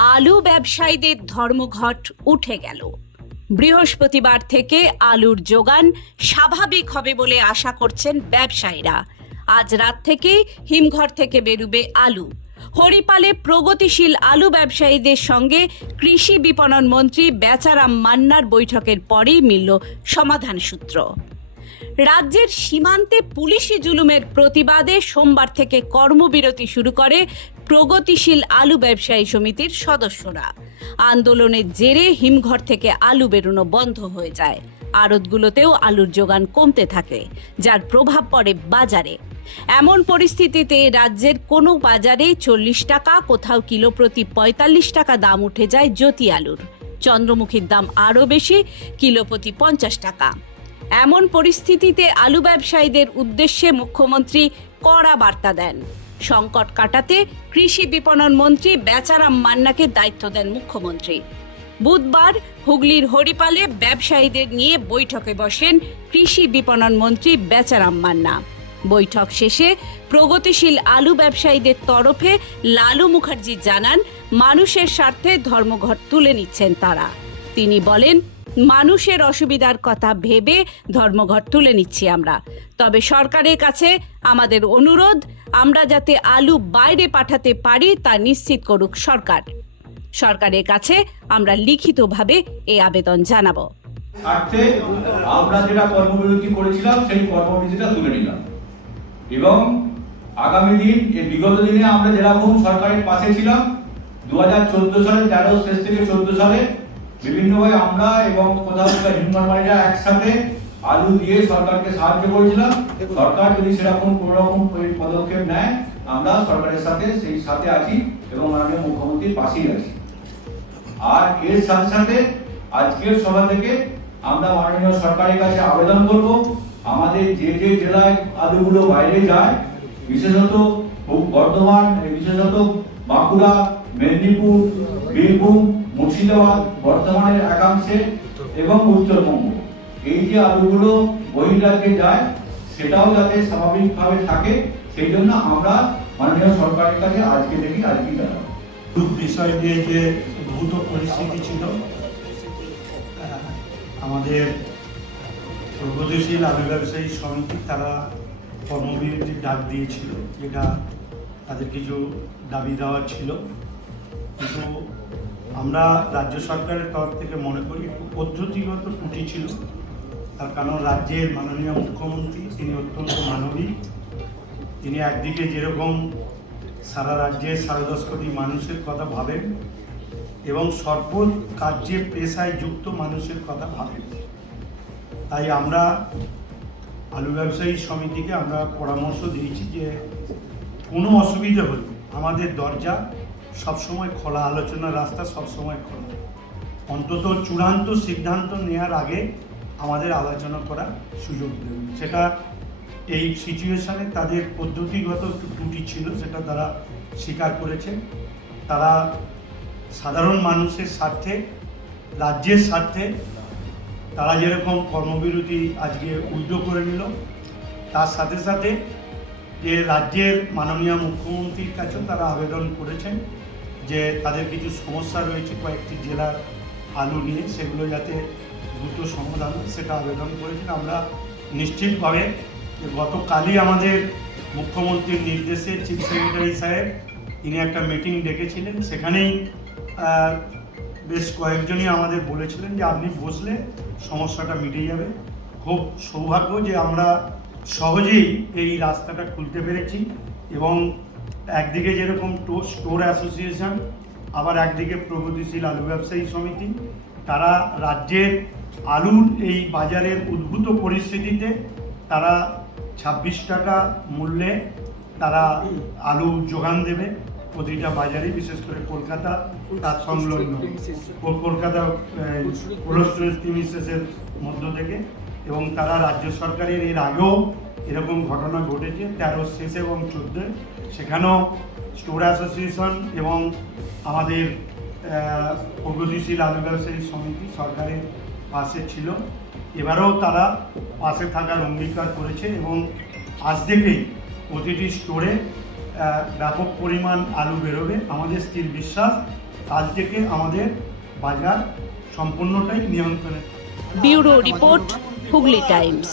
আলু ব্যবসায়ীদের ধর্মঘট উঠে গেল। বৃহস্পতিবার থেকে আলুর যোগান স্বাভাবিক হবে বলে আশা করছেন ব্যবসায়ীরা। আজ রাত থেকেই হিমঘর থেকে বেরুবে আলু। হরিপালে প্রগতিশীল আলু ব্যবসায়ীদের সঙ্গে কৃষি বিপণন মন্ত্রী বেচারাম মান্নার বৈঠকের পরেই মিলল সমাধান সূত্র। রাজ্যের সীমান্তে পুলিশি জুলুমের প্রতিবাদে সোমবার থেকে কর্মবিরতি শুরু করে প্রগতিশীল আলু ব্যবসায়ী সমিতির সদস্যরা। আন্দোলনের জেরে হিমঘর থেকে আলু বেরোনো বন্ধ হয়ে যায়। আড়তগুলোতেও আলুর যোগান কমতে থাকে, যার প্রভাব পড়ে বাজারে। এমন পরিস্থিতিতে রাজ্যের কোনো বাজারে চল্লিশ টাকা, কোথাও কিলো প্রতি পঁয়তাল্লিশ টাকা দাম উঠে যায় জ্যোতি আলুর। চন্দ্রমুখীর দাম আরও বেশি, কিলো প্রতি পঞ্চাশ টাকা। এমন পরিস্থিতিতে আলু ব্যবসায়ীদের উদ্দেশ্যে মুখ্যমন্ত্রী কড়া বার্তা দেন। সংকট কাটাতে কৃষি বিপণন মন্ত্রী বেচারাম মান্নাকে দায়িত্ব দেন মুখ্যমন্ত্রী। বুধবার হুগলির হরিপালে ব্যবসায়ীদের নিয়ে বৈঠকে বসেন কৃষি বিপণন মন্ত্রী বেচারাম মান্না। বৈঠক শেষে প্রগতিশীল আলু ব্যবসায়ীদের তরফে লালু মুখার্জি জানান, মানুষের স্বার্থে ধর্মঘট তুলে নিচ্ছেন তারা। তিনি বলেন মানুষের অসুবিধার কথা ভেবে ধর্মঘট তুলে নিচ্ছি আমরা। তবে সরকারের কাছে আমাদের অনুরোধ, আমরা যাতে আলু বাইরে পাঠাতে পারি তা নিশ্চিত করুক সরকার। সরকারের কাছে আমরা লিখিতভাবে এই আবেদন জানাব। আমরা যেটা কর্মবিরতি করেছিলাম, সেই কর্মবিরতিটা তুলে নিলাম। এবং আগামী দিন, এই বিগত দিনে আমরা যেরকম সরকারের পাশে ছিলাম দু হাজার চোদ্দ সালে তেরো শেষ থেকে চোদ্দ সালে বিভিন্নভাবে আমরা এবং কোথাও কোথাও হিমঘরমারীরা একসাথে আলু দিয়ে সরকারকে সাহায্য করেছিলাম। সরকার যদি সেরকম কোনো রকম পদক্ষেপ নেয়, আমরা সরকারের সাথে সেই সাথে আছি এবং মাননীয় মুখ্যমন্ত্রীর পাশেই আছি। আর এর সাথে সাথে আজকের সভা থেকে আমরা মাননীয় সরকারের কাছে আবেদন করব, আমাদের যে যে জেলায় আলুগুলো বাইরে যায়, বিশেষত বর্ধমান, বিশেষত বাঁকুড়া মেদিনীপুর, বীরভূম, মুর্শিদাবাদ বর্ধমানের একাংশে এবং উত্তরবঙ্গ। এই যে আলুগুলো বহির্রাজ্যে যায়, সেটাও যাতে স্বাভাবিকভাবে থাকে, সেই জন্য আমরা মাননীয় সরকারের কাছে আজকে দেখি আজকে জানাব। বিষয় দিয়ে যে ভূত পরিস্থিতি ছিল আমাদের প্রগতিশীল আলু ব্যবসায়ী সমিতি, তারা কর্মবিরতির ডাক দিয়েছিল, যেটা তাদের কিছু দাবি দেওয়া ছিল। আমরা রাজ্য সরকারের তরফ থেকে মনে করি একটু পদ্ধতিগত ত্রুটি ছিল। তার কারণ রাজ্যের মাননীয় মুখ্যমন্ত্রী, তিনি অত্যন্ত মানবিক। তিনি একদিকে যেরকম সারা রাজ্যের সাড়ে দশ কোটি মানুষের কথা ভাবেন এবং সর্ব কার্যে পেশায় যুক্ত মানুষের কথা ভাবেন। তাই আমরা আলু ব্যবসায়ী সমিতিকে আমরা পরামর্শ দিয়েছি যে কোনো অসুবিধে হলে, আমাদের দরজা সবসময় খোলা, আলোচনার রাস্তা সবসময় খোলা। অন্তত চূড়ান্ত সিদ্ধান্ত নেওয়ার আগে আমাদের আলোচনা করার সুযোগ দেবেন সেটা এই সিচুয়েশানে তাদের পদ্ধতিগত একটু ত্রুটি ছিল, সেটা তারা স্বীকার করেছে তারা সাধারণ মানুষের স্বার্থে, রাজ্যের স্বার্থে তারা যেরকম কর্মবিরতি আজকে উদ্যোগ করে নিল, তার সাথে সাথে যে রাজ্যের মাননীয় মুখ্যমন্ত্রীর কাছেও তারা আবেদন করেছেন যে তাদের কিছু সমস্যা রয়েছে, কয়েকটি জেলার আলু নিয়ে, সেগুলো যাতে দ্রুত সমাধান সেটা আবেদন করেছেন। আমরা নিশ্চিতভাবে যে গতকালই আমাদের মুখ্যমন্ত্রীর নির্দেশে চিফ সেক্রেটারি সাহেব তিনি একটা মিটিং ডেকেছিলেন। সেখানেই বেশ কয়েকজনই আমাদের বলেছিলেন যে আপনি বসলে সমস্যাটা মিটে যাবে। খুব সৌভাগ্য যে আমরা সহজেই এই রাস্তাটা খুলতে পেরেছি এবং একদিকে যেরকম টো- স্টোর অ্যাসোসিয়েশন, আবার একদিকে প্রগতিশীল আলু ব্যবসায়ী সমিতি। তারা রাজ্যের আলুর এই বাজারের উদ্ভূত পরিস্থিতিতে তারা ছাব্বিশ টাকা মূল্যে তারা আলু যোগান দেবে প্রতিটা বাজারে, বিশেষ করে কলকাতা, তার সংলগ্ন। কল- কলকাতা প্রিমিসেসের মধ্য থেকে। এবং তারা রাজ্য সরকারের এর আগেও এরকম ঘটনা ঘটেছে, তেরো শেষে এবং চোদ্দোয়। সেখানেও স্টোর অ্যাসোসিয়েশন এবং আমাদের প্রগতিশীল আলু ব্যবসায়ী সমিতি সরকারের পাশে ছিল। এবারেও তারা পাশে থাকার অঙ্গীকার করেছে এবং আজ থেকেই প্রতিটি স্টোরে ব্যাপক পরিমাণ আলু বেরোবে। আমাদের স্থির বিশ্বাস কাল থেকে আমাদের বাজার সম্পূর্ণটাই নিয়ন্ত্রণে ব্যুরো রিপোর্ট হুগলি টাইমস।